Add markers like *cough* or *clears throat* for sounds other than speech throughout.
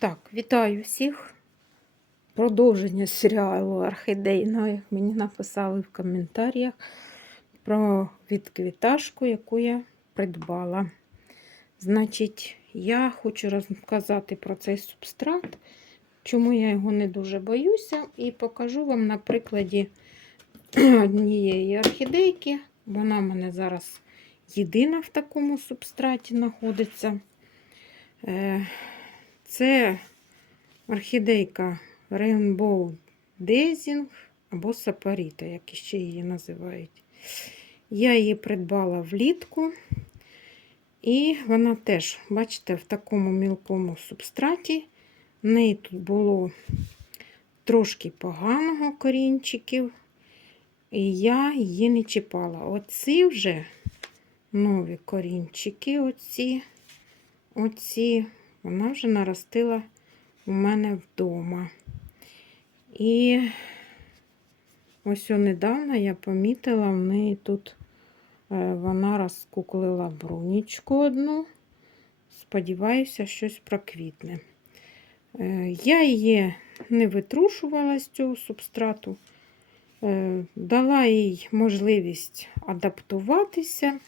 Так, вітаю всіх. Продовження серіалу Орхідейного, як мені написали в коментарях про відквіташку, яку я придбала. Значить, я хочу розказати про цей субстрат, чому я його не дуже боюся, і покажу вам на прикладі *clears throat* однієї орхідейки. Вона в мене зараз єдина в такому субстраті знаходиться. Це орхідейка Rainbow Daisy або Сапаріта, як ще її називають. Я її придбала влітку, і вона теж, бачите, в такому мілкому субстраті. В неї тут було трошки поганого корінчиків, і я її не чіпала. Оці вже нові корінчики, оці, оці, вона вже наростила у мене вдома. І ось недавно я помітила, в неї тут е, вона розкуклила брунічку одну. Сподіваюся, щось проквітне. Е, Я її не витрушувала з цього субстрату, Е, дала їй можливість адаптуватися.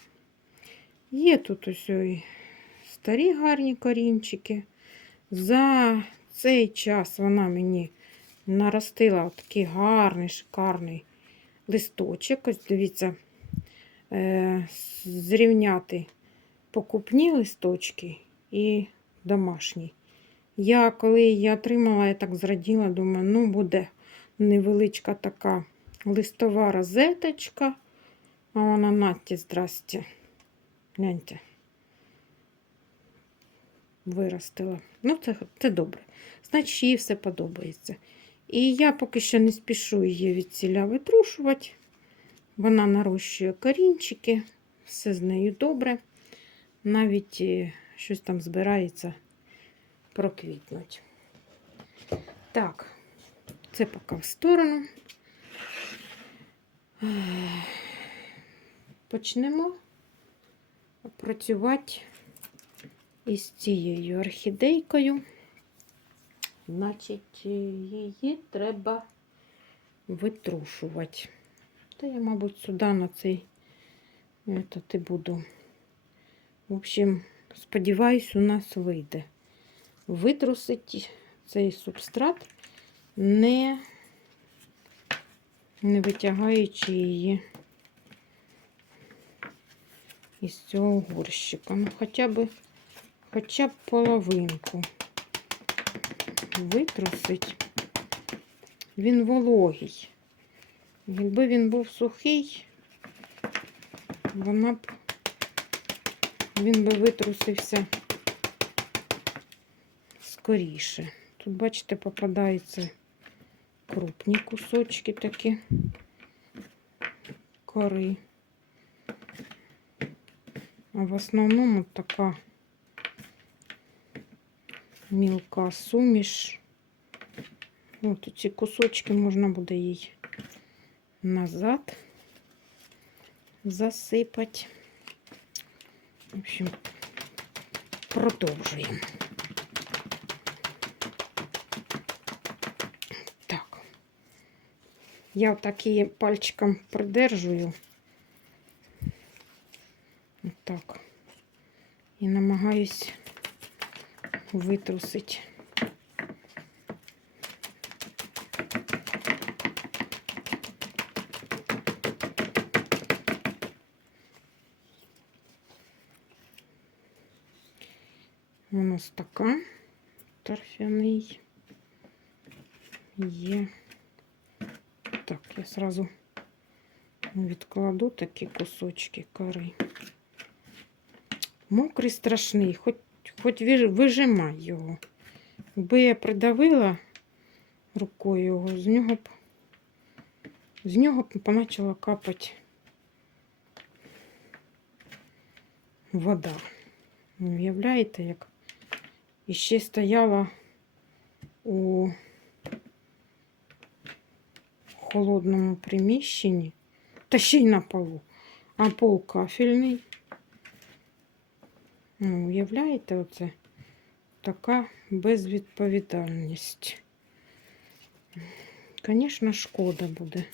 Є тут ось старі гарні корінчики. За цей час вона мені наростила такий гарний, шикарний листочок. Ось дивіться, е, зрівняти покупні листочки і домашні. Я, коли її отримала, я так зраділа, думаю, ну буде невеличка така листова розеточка. А вона натті, здрасте. Гляньте. Виростила. Ну, це, це добре. Значить, їй все подобається. І я поки що не спішу її від ціля витрушувати. Вона нарощує корінчики, все з нею добре. Навіть е, щось там збирається проквітнуть. Так, це поки в сторону. Почнемо працювати із цією орхідейкою. Значить, її треба витрушувати. Та я, мабуть, сюди на цей і буду. В общем, сподіваюсь, у нас вийде. Витрусити цей субстрат, не, не витягаючи її із цього горщика. Ну, хоча б, хоча б половинку витрусить. Він вологий. Якби він був сухий, вона б він би витрусився скоріше. Тут, бачите, попадаються крупні кусочки такі кори. А в основному така мілка суміш. От ці кусочки можна буде їй назад засипати. В общем, продовжуємо. Так, я так її пальчиком придержую. Так. І намагаюсь витрусити. У нас така торфяний є. Так, я сразу відкладу такі кусочки кори. Мокрий страшний, хоч Хоч виж- вижимай його. Якби я придавила рукою його, з нього б з нього б почала капати вода. Уявляєте, як і ще стояла у холодному приміщенні, та ще й на полу, а пол кафельний. Ну, уявляєте оце? така безвідповідальність. Звісно, шкода буде.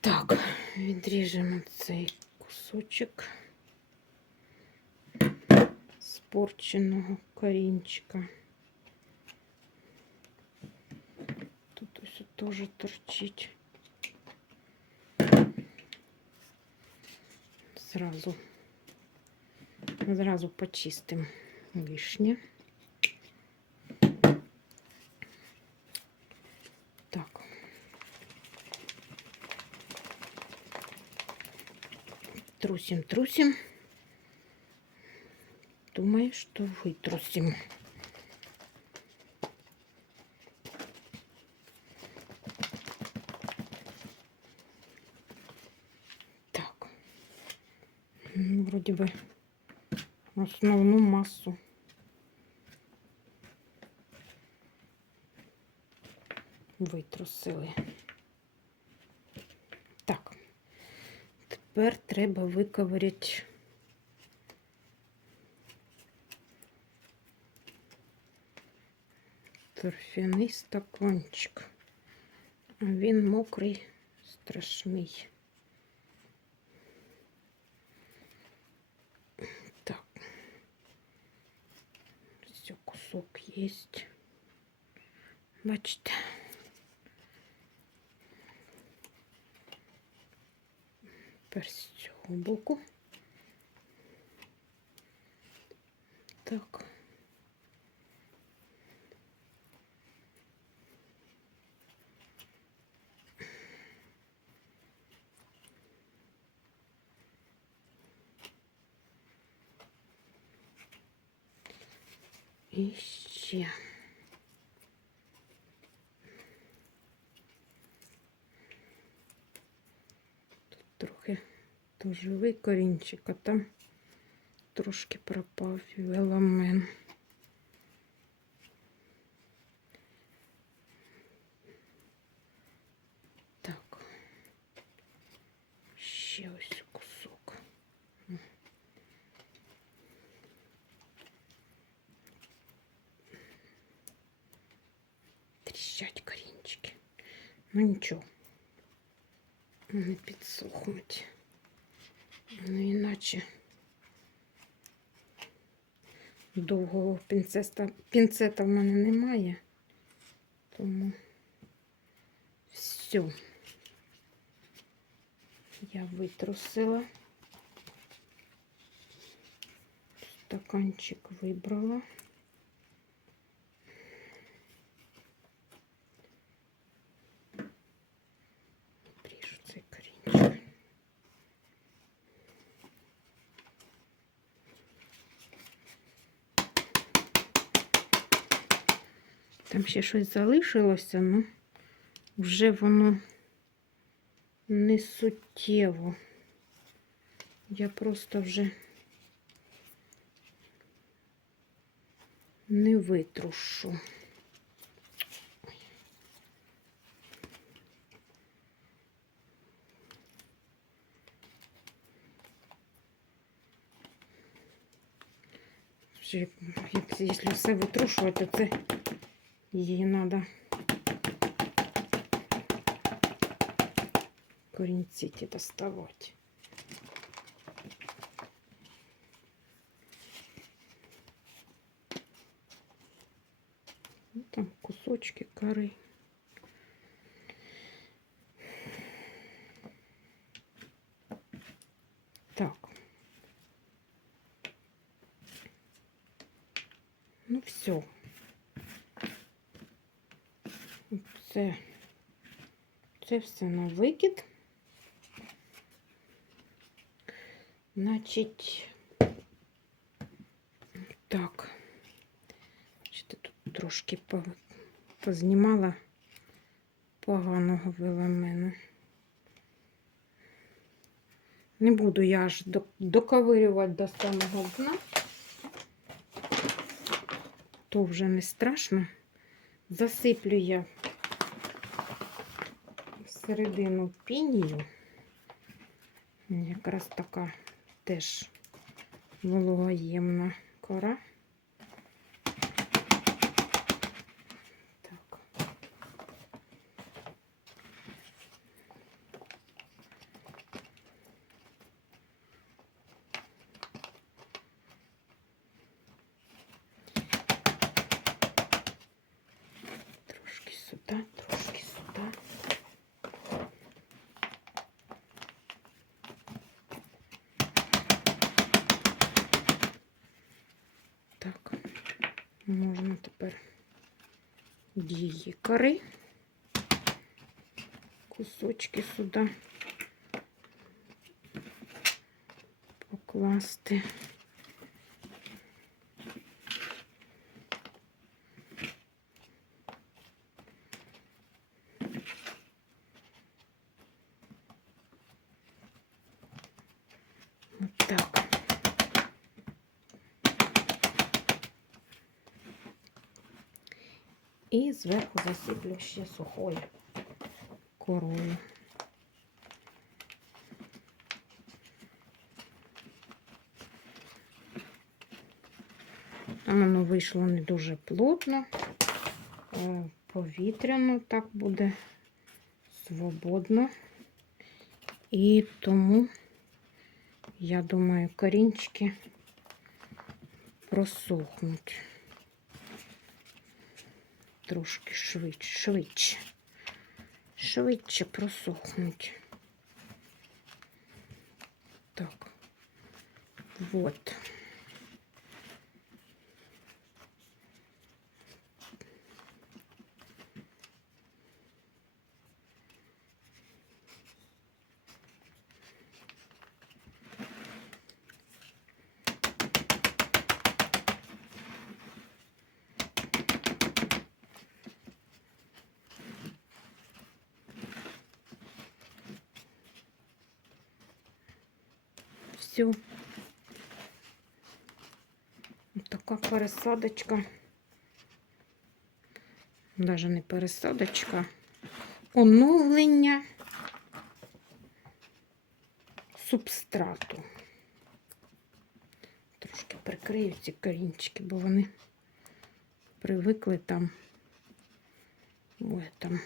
Так, відріжемо цей кусочок спорченого корінчика. Тут ось теж торчить. Зразу, зразу почистимо лишнє. Так. Трусим, трусим. Думаю, что вытрусим. Так. Ну, Вроде бы основную массу. Витрусили. Так. Тепер треба виковиряти торфяний стаканчик. Він мокрий, страшний. Так. Все, кусок есть. Бачите. Тепер з цього боку. Так. І ще. Тут трохи то живий корінчик, а там трошки пропав веломен. Так. Ще ось кусок. Тріщать корінчики. Ну нічого. Не підсохнуть. Ну, іначе довгого пінцета, пінцета в мене немає. Тому все. Я витрусила. Стаканчик вибрала. Пріжу цей корінчик. Там ще щось залишилося, ну вже воно не суттєво. Я просто вже не витрушу. Якщо все витрушувати, то це її треба корінці ті доставати. Ну, там кусочки кори. Так. Ну, все. Це, це все на викид. Значить, так. Бачите, тут трошки познімала поганого веломену. Не буду я аж доковирювати до самого дна. То вже не страшно. Засиплю я середину пінію. Якраз така теж вологоємна кора. Так. Трошки сюди, трошки сюди. Так, можна тепер дії кори, кусочки сюди покласти. Так. І зверху засиплю ще сухою корою. Воно вийшло не дуже плотно, е, повітряно так буде свободно. І тому, я думаю, корінчики просохнуть трошки швидше, швидше, швидше просохнуть. Так, вот. Все. Така пересадочка. Даже не пересадочка. Оновлення субстрату. Трошки прикрию ці корінчики, бо вони привикли там. Ой, там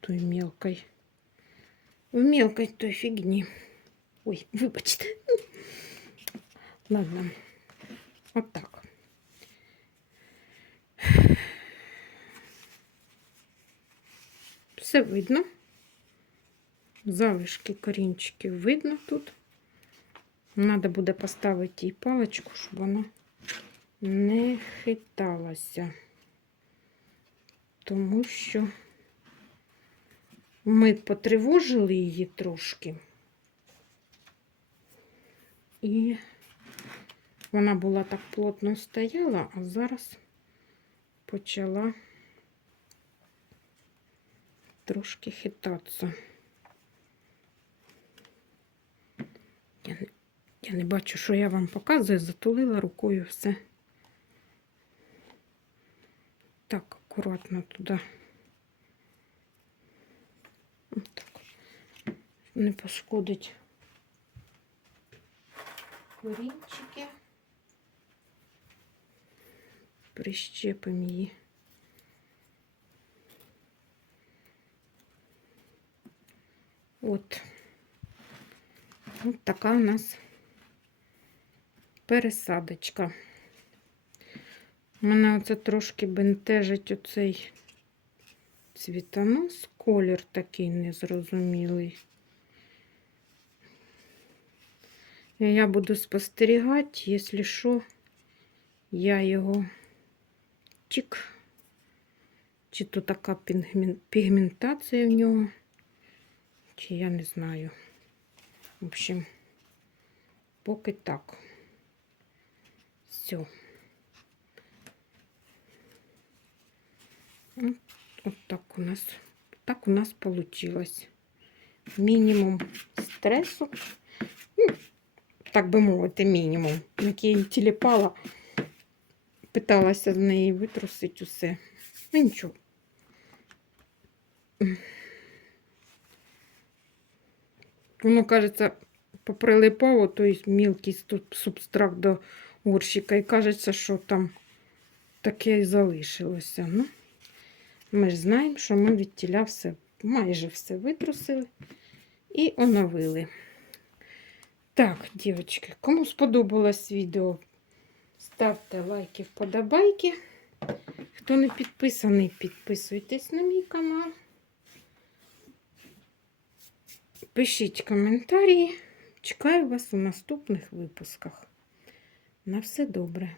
той мелкой в мелкой той фигни. Ой, вибачте. Ладно. Вот так. Все видно. Залишки корінчиків видно тут. Надо буде поставити їй паличку, щоб вона не хиталася. Тому що ми потривожили її трошки. І вона була так плотно стояла, а зараз почала трошки хитатися. Я не, я не бачу, що я вам показую, затулила рукою все. Так, акуратно туди. Не пошкодить корінчики. Прищепимо її. От. От така у нас пересадочка. Мене оце трошки бентежить оцей цвітонос, колір такий незрозумілий. Я буду спостерігати, якщо що, я його чик, чи то така пігментація в нього, чи я не знаю. В общем, поки так. Все. Вот так у нас, так у нас получилось. Мінімум стресу. Так би мовити, мінімум. Який тіліпала, питалася з неї витрусити усе. Ну нічого. Воно, кажеться, поприлипало той мілкий субстракт до горщика. І кажеться, що там таке і залишилося. Ну, ми ж знаємо, що ми від тіля все, майже все витрусили і оновили. Так, дівчатки, кому сподобалось відео, ставте лайки, вподобайки. Хто не підписаний, підписуйтесь на мій канал. Пишіть коментарі. Чекаю вас у наступних випусках. На все добре.